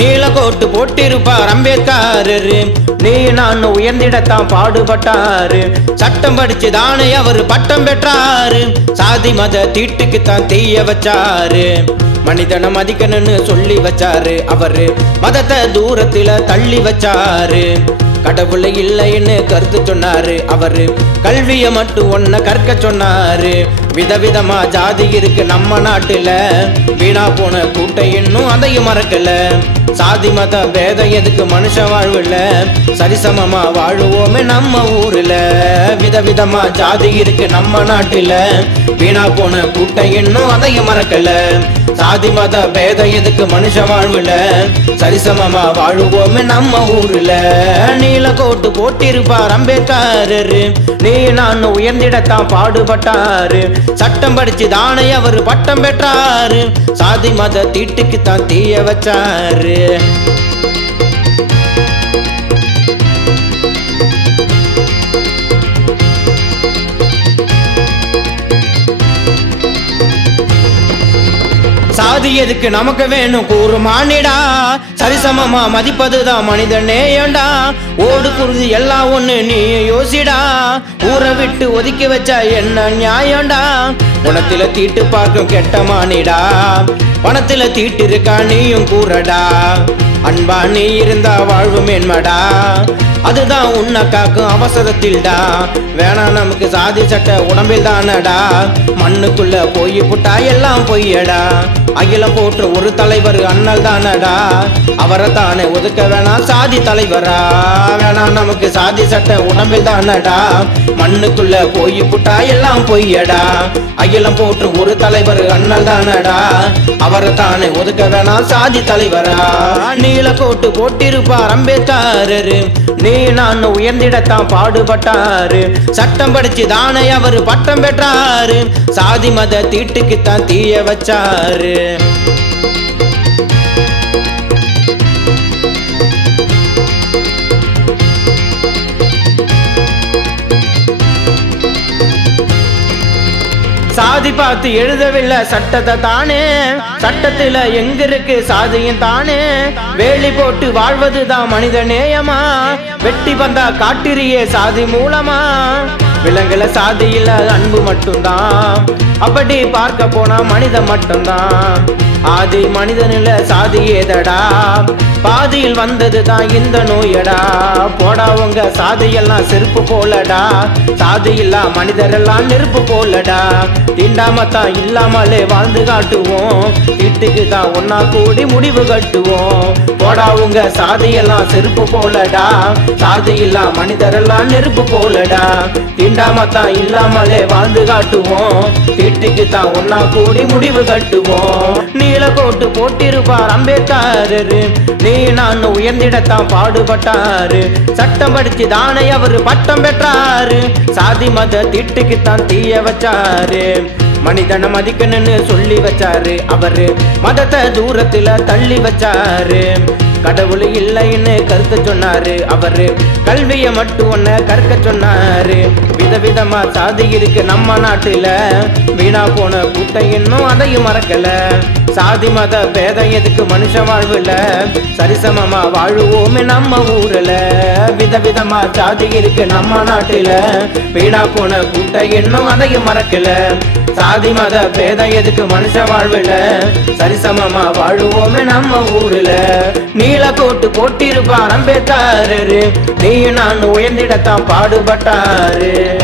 நீலக்கோட்டு போட்டிருப்பார் அம்பேத்கர் நீ நான் உயர்ந்திடத்தான் பாடுபட்டாரு. சட்டம் படிச்சு தானே அவர் பட்டம் பெற்றாரு. சாதி மத தீட்டுக்குத்தான் தீய வச்சாரு. மனிதனை மதிக்கணும்னு சொல்லி வச்சாரு அவரு. மதத்தை தூரத்துல தள்ளி வச்சாரு. கடவுளை இல்லைன்னு கருத்து சொன்னாரு அவரு. கல்விய மட்டும் ஒன்ன கற்க சொன்னாரு. விதவிதமா ஜாதி இருக்கு நம்ம நாட்டுல. வீணா போன கூட்டை இன்னும் அதையும் மறக்கல. சாதி மத பேதம் எதுக்கு மனுஷ வாழ்வுல? சரிசமமா வாழுவோமே நம்ம ஊர்ல. விதவிதமா ஜாதி இருக்கு நம்ம நாட்டுல. வீணா போன கூட்டை இன்னும் அதையும் மறக்கல. சாதி மத பேத எதுக்கு மனுஷ வாழ்வுல? சரிசமமா வாழுவோமே நம்ம ஊர்ல. நீல கோட்டு போட்டிருப்பார் அம்பேத்காரரு நீ நான் உயர்ந்திடத்தான் பாடுபட்டாரு. சட்டம் படிச்சு தானே அவர் பட்டம் பெற்றாரு. சாதி மத தீட்டுக்கு தான் தீய வச்சாரு. அது எதுக்கு நமக்கு வேணும்? கூறுமானிடா. சரிசமமா மதிப்பதுதான் மனித நேயண்டா ஓடு குருதி எல்லாம் ஒண்ணு நீ யோசிடா. ஊரை விட்டு ஒதுக்கி வச்சா என்ன நியாயம்டா? குணத்துல தீட்டு பார்க்கும் கெட்ட மானிடா. பணத்துல தீட்டு இருக்கா நீயும் கூறடா. அன்பா நீ இருந்தா வாழ்வு மேன்மடா அதுதான் உன்னை காக்கும் அவசரத்தில்டா. வேணாம் நமக்கு சாதி சட்ட உடம்பில் தானடா. மண்ணுக்குள்ள போய் புட்டா எல்லாம் பொய்யடா. அகிலம் போற்று ஒரு தலைவர் அண்ணல் தானடா. அவரை தானே ஒதுக்க வேணாம் சாதி தலைவரா. வேணாம் நமக்கு சாதி சட்ட உடம்பில் தானடா. மண்ணுக்குள்ள போய் புட்டா எல்லாம் பொய்யடா. அகிலம் போற்று ஒரு தலைவர் அண்ணல் தானடா. அவரை தானே ஒதுக்க வேணாம் சாதி தலைவரா. நீலக்கோட்டு போட்டிருப்பார் அம்பேத்காரரு. நீ நான் உயர்ந்திடத்தான் பாடுபட்டாரு. சட்டம் படிச்சு தானே அவர் பட்டம் பெற்றாரு. சாதி மத தீட்டுக்குத்தான் தீய வச்சாரு. சாதி பார்த்து எழுதவில்லை சட்டத்தை தானே? சட்டத்துல எங்க இருக்கு சாதியும் தானே? வேலி போட்டு வாழ்வதுதான் மனித நேயமா? வெட்டி வந்தா காட்டிரியே சாதி மூலமா? விலங்குல சாதியில அன்பு மட்டும்தான். அப்படி பார்க்க போனா மனிதன் மட்டும்தான். ஆதி மனிதனில் சாதி ஏதடா? பாதியில் வந்தது தான் இந்த நோயடா. போடா உங்க சாதியெல்லாம் செருப்பு போலடா. சாதி இல்லா மனிதரெல்லாம் நெருப்பு போலடா. தீண்டாமத்தான் இல்லாமலே வாழ்ந்து காட்டுவோம். வீட்டுக்கு தான் ஒன்னா கூடி முடிவு கட்டுவோம். போடா உங்க சாதியெல்லாம் செருப்பு போலடா. சாதி இல்லா மனிதரெல்லாம் நெருப்பு போலடா. தீண்டாமத்தான் இல்லாமலே வாழ்ந்து காட்டுவோம். வீட்டுக்கு தான் ஒன்னா கூடி முடிவு கட்டுவோம். நீலக்கோட்டு போட்டிருப்பார் அம்பேத்கர். நீ நான் உயர்ந்திடத்தான் பாடுபட்டாரு. சட்டம் படிச்சு தானே அவரு பட்டம் பெற்றாரு. சாதி மத தீட்டுக்கு தான் தீய வச்சாரு. மனிதனை மதிக்கணும்னு சொல்லி வச்சாரு அவரு. மதத்தை தூரத்துல தள்ளி வச்சாரு. கடவுள் இல்லைன்னு கருத்து சொன்னாரு. அவரு கல்விய மட்டும் ஒன்ன கற்க சொன்னாரு. விதவிதமா சாதி இருக்கு நம்ம நாட்டுல. வீணா போன கூட்டம் இன்னும் அதையும் மறக்கல. சாதி மத பேதம் எதுக்கு மனுஷ வாழ்வுல? சரிசமமா வாழுவோமே நம்ம ஊர்ல. விதவிதமா சாதி இருக்கு நம்ம நாட்டுல. வீணா போன கூட்டம் இன்னும் அதையும் மறக்கல. சாதி மத பேதம் எதுக்கு மனுஷ வாழ்வுல? சரிசமமா வாழுவோமே நம்ம ஊர்ல. கோட்டு போட்டிருப்பார் அம்பேத்கர். நீயும் நான் உயர்ந்திடத்தான் பாடுபட்டாரு.